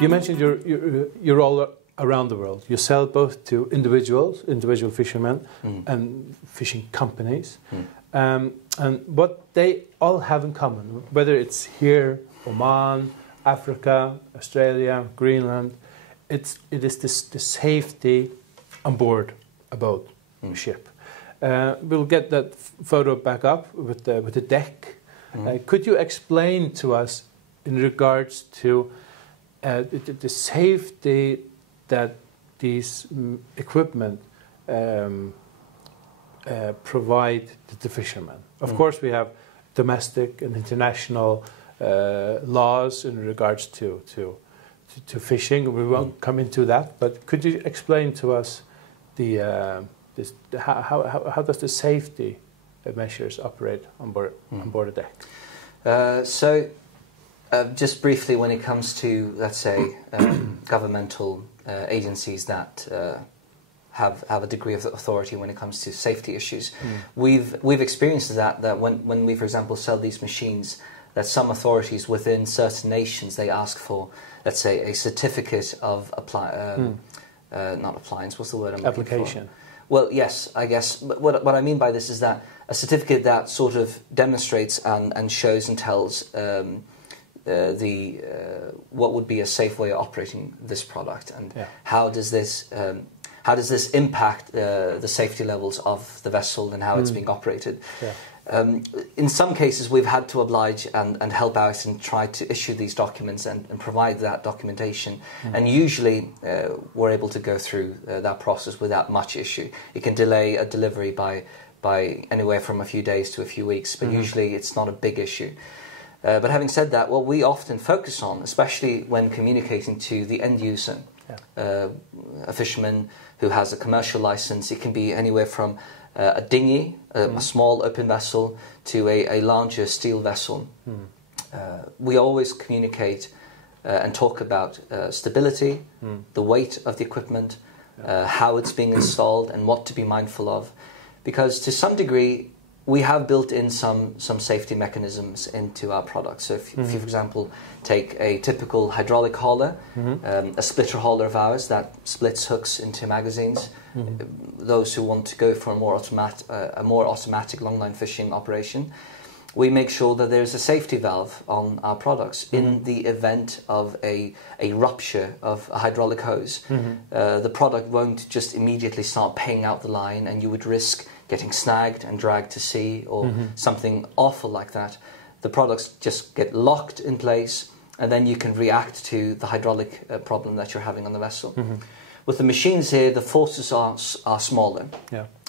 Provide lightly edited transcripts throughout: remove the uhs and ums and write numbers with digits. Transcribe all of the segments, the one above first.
You mentioned you're all around the world. You sell both to individuals, individual fishermen, and fishing companies. And what they all have in common, whether it's here, Oman, Africa, Australia, Greenland, it is the safety on board a boat, a ship. We'll get that photo back up with the deck. Could you explain to us in regards to the safety that these equipment provide to the fishermen? Of course, we have domestic and international laws in regards to fishing. We won't come into that, but could you explain to us how does the safety measures operate on board a deck? Just briefly, when it comes to, let's say, governmental agencies that have a degree of authority when it comes to safety issues, we've experienced that when we, for example, sell these machines, that some authorities within certain nations, they ask for, let's say, a certificate of not appliance. What's the word I'm looking for? Application. Well, yes, I guess. But what I mean by this is that a certificate that sort of demonstrates and shows and tells what would be a safe way of operating this product, and how does this impact the safety levels of the vessel and how it's being operated. In some cases, we've had to oblige and help out and try to issue these documents and provide that documentation. And usually, we're able to go through that process without much issue. It can delay a delivery by anywhere from a few days to a few weeks, but usually it's not a big issue. But having said that, what we often focus on, especially when communicating to the end user, a fisherman who has a commercial license, it can be anywhere from a dinghy, a small open vessel, to a larger steel vessel. We always communicate and talk about stability, the weight of the equipment, how it's being installed and what to be mindful of. Because to some degree, we have built in some safety mechanisms into our products. So if you, for example, take a typical hydraulic hauler, a splitter hauler of ours that splits hooks into magazines, those who want to go for a more automatic longline fishing operation, we make sure that there's a safety valve on our products. In the event of a rupture of a hydraulic hose, the product won't just immediately start paying out the line, and you would risk getting snagged and dragged to sea or something awful like that. The products just get locked in place, and then you can react to the hydraulic problem that you're having on the vessel. With the machines here, the forces are smaller.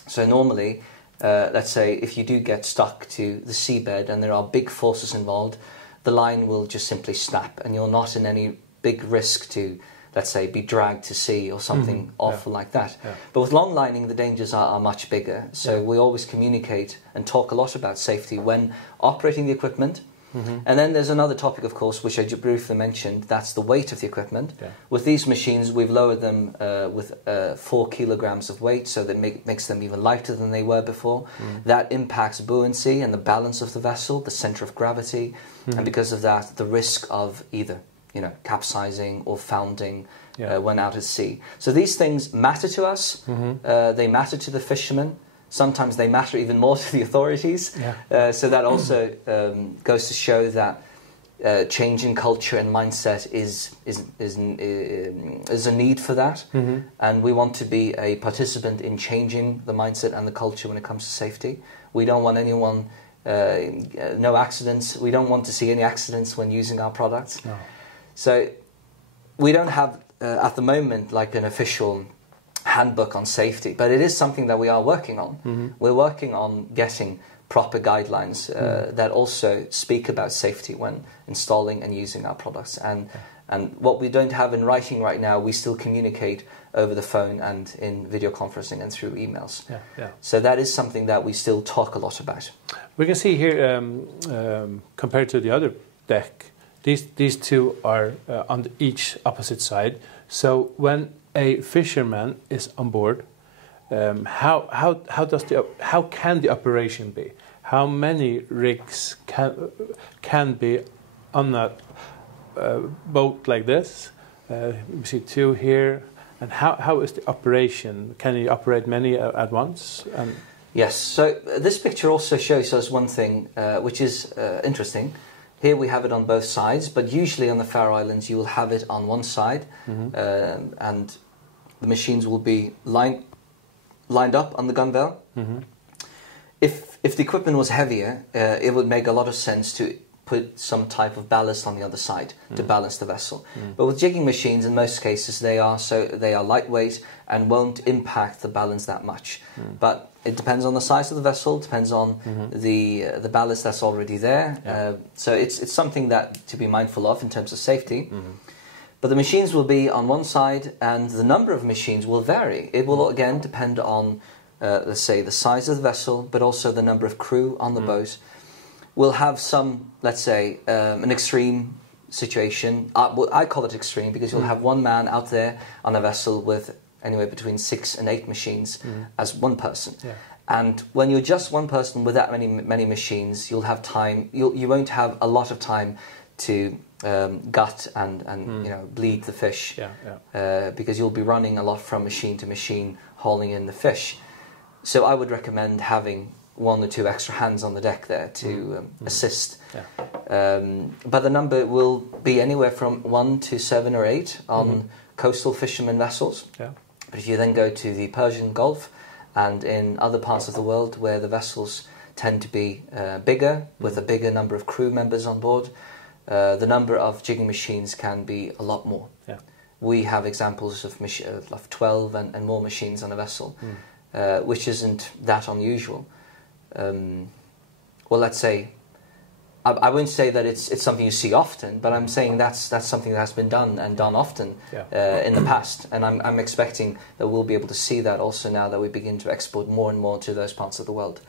So normally, let's say if you do get stuck to the seabed and there are big forces involved, the line will just simply snap, and you're not in any big risk to, let's say, be dragged to sea or something awful like that. But with long lining, the dangers are much bigger. So we always communicate and talk a lot about safety when operating the equipment. And then there's another topic, of course, which I briefly mentioned, that's the weight of the equipment. With these machines, we've lowered them with 4 kilograms of weight, so that makes them even lighter than they were before. That impacts buoyancy and the balance of the vessel, the center of gravity, and because of that, the risk of either capsizing or founding when out at sea. So these things matter to us. They matter to the fishermen. Sometimes they matter even more to the authorities. So that also goes to show that change in culture and mindset is a need for that. And we want to be a participant in changing the mindset and the culture when it comes to safety. We don't want anyone, no accidents. We don't want to see any accidents when using our products. So we don't have, at the moment, like an official handbook on safety, but it is something that we are working on. We're working on getting proper guidelines that also speak about safety when installing and using our products. And what we don't have in writing right now, we still communicate over the phone and in video conferencing and through emails. So that is something that we still talk a lot about. We can see here, compared to the other deck, these two are on each opposite side. So when a fisherman is on board, how can the operation be? How many rigs can be on a boat like this? We see 2 here. And how is the operation? Can you operate many at once? Yes, so this picture also shows us one thing which is interesting. Here we have it on both sides, but usually on the Faroe Islands you will have it on one side, and the machines will be lined up on the gunwale. If the equipment was heavier, it would make a lot of sense to put some type of ballast on the other side to balance the vessel. But with jigging machines, in most cases, they are lightweight and won't impact the balance that much. But it depends on the size of the vessel, depends on the ballast that's already there. So it's something that to be mindful of in terms of safety. But the machines will be on one side, and the number of machines will vary. It will again depend on, let's say, the size of the vessel, but also the number of crew on the boat. We'll have some, let's say, an extreme situation. I call it extreme because you'll have one man out there on a vessel with anywhere between 6 and 8 machines as one person. And when you're just one person with that many machines, you'll have time. You won't have a lot of time to gut and bleed the fish because you'll be running a lot from machine to machine, hauling in the fish. So I would recommend having 1 or 2 extra hands on the deck there to assist. But the number will be anywhere from 1 to 7 or 8 on coastal fishermen vessels. But if you then go to the Persian Gulf and in other parts of the world where the vessels tend to be bigger, with a bigger number of crew members on board, the number of jigging machines can be a lot more. We have examples of 12 and more machines on a vessel, which isn't that unusual. Well, let's say, I wouldn't say that it's something you see often, but I'm saying that's something that has been done often in the past, and I'm expecting that we'll be able to see that also now that we begin to export more and more to those parts of the world.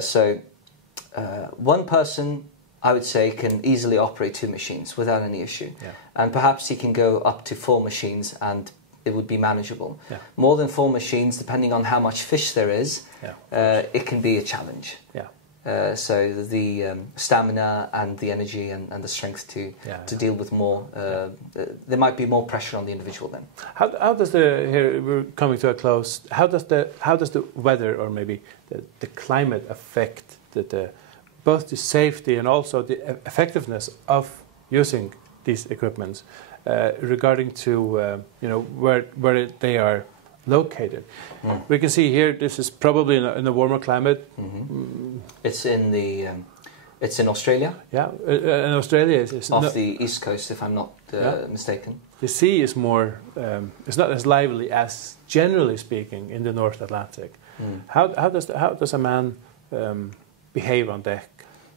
So one person, I would say, can easily operate 2 machines without any issue, and perhaps he can go up to 4 machines and it would be manageable. More than 4 machines, depending on how much fish there is, it can be a challenge. So the stamina and the energy and the strength to deal with more, there might be more pressure on the individual then. How does here we're coming to a close, how does the weather or maybe the climate affect both the safety and also the effectiveness of using these equipments? Regarding to where they are located, we can see here this is probably in a warmer climate. It's in Australia. And Australia is off the east coast, if I'm not mistaken. The sea is more. It's not as lively as, generally speaking, in the North Atlantic. How does a man behave on deck?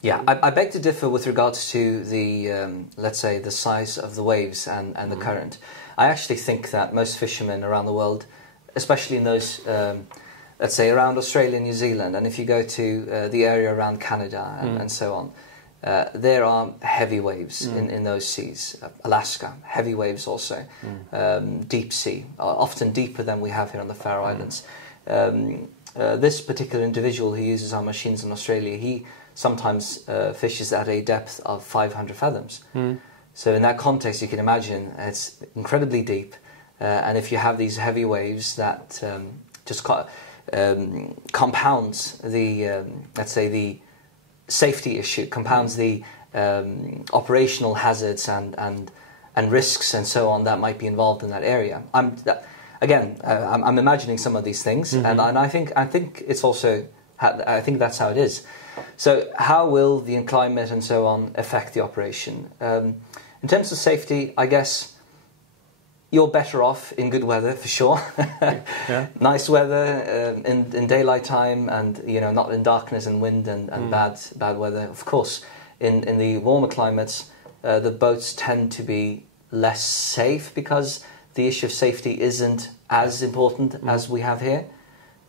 I beg to differ with regards to the, let's say, the size of the waves and the current. I actually think that most fishermen around the world, especially in those, let's say, around Australia and New Zealand, and if you go to the area around Canada and so on, there are heavy waves in those seas. Alaska, heavy waves also. Deep sea, often deeper than we have here on the Faroe Islands. This particular individual who uses our machines in Australia, he sometimes fishes at a depth of 500 fathoms. So in that context, you can imagine it's incredibly deep, and if you have these heavy waves, that just compounds the, let's say, the safety issue, compounds the operational hazards and risks and so on that might be involved in that area. I'm imagining some of these things, and I think it's also, I think that's how it is. So how will the climate and so on affect the operation? In terms of safety, I guess you're better off in good weather for sure. Nice weather in daylight time, and not in darkness and wind and bad weather. Of course, in the warmer climates, the boats tend to be less safe because the issue of safety isn't as important as we have here.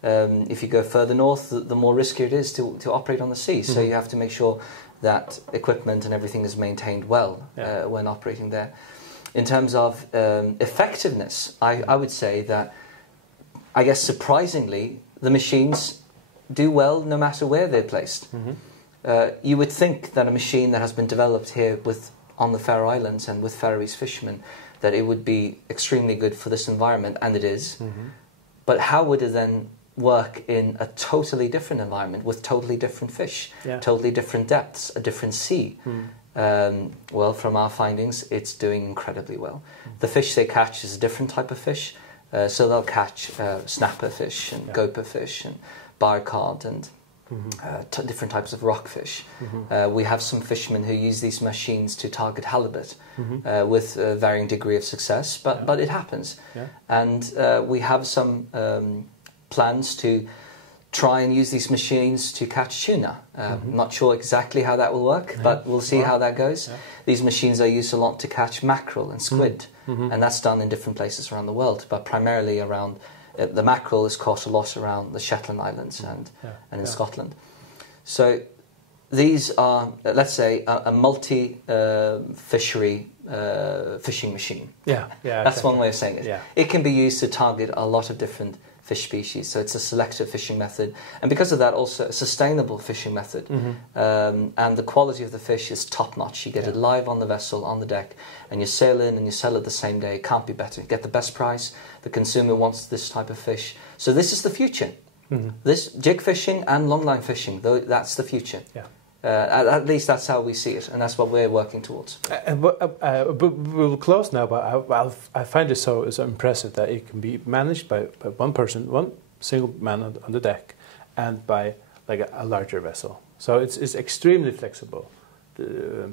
If you go further north, the more riskier it is to operate on the sea. So you have to make sure that equipment and everything is maintained well when operating there. In terms of effectiveness, I would say that, I guess surprisingly, the machines do well no matter where they're placed. You would think that a machine that has been developed here on the Faroe Islands and with Faroese fishermen, that it would be extremely good for this environment, and it is. But how would it then work in a totally different environment with totally different fish, totally different depths, a different sea? Well, from our findings, it's doing incredibly well. The fish they catch is a different type of fish, so they'll catch snapper fish and gopher fish and barcod and different types of rockfish. We have some fishermen who use these machines to target halibut with a varying degree of success, but it happens. And we have some plans to try and use these machines to catch tuna. Not sure exactly how that will work, but we'll see how that goes. These machines are used a lot to catch mackerel and squid, and that's done in different places around the world, but primarily around the mackerel is caught a lot around the Shetland Islands and in Scotland. So these are, let's say, a multi-fishery fishing machine. That's one way of saying it. It can be used to target a lot of different fish species, so it's a selective fishing method, and because of that also a sustainable fishing method. And the quality of the fish is top notch. You get it live on the vessel, on the deck, and you sail in and you sell it the same day. It can't be better. You get the best price. The consumer wants this type of fish. So this is the future. This jig fishing and longline fishing, though, that's the future. At least that's how we see it, and that's what we're working towards. We'll close now, but I find it so impressive that it can be managed by one person, one single man on the deck, and by like a larger vessel. So it's extremely flexible, the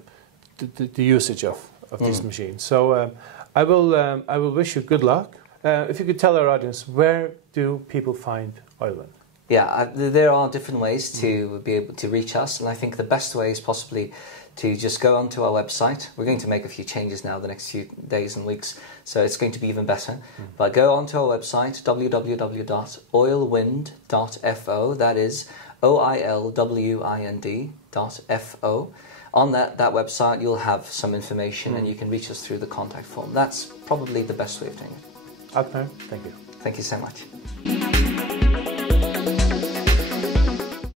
usage of these machines. So I will wish you good luck. If you could tell our audience, where do people find Oilwind? There are different ways to be able to reach us, and I think the best way is possibly to just go onto our website. We're going to make a few changes now the next few days and weeks, so it's going to be even better. But go onto our website, www.oilwind.fo, that is OILWIND.fo. On that website you'll have some information and you can reach us through the contact form. That's probably the best way of doing it. Agnar, thank you. Thank you so much.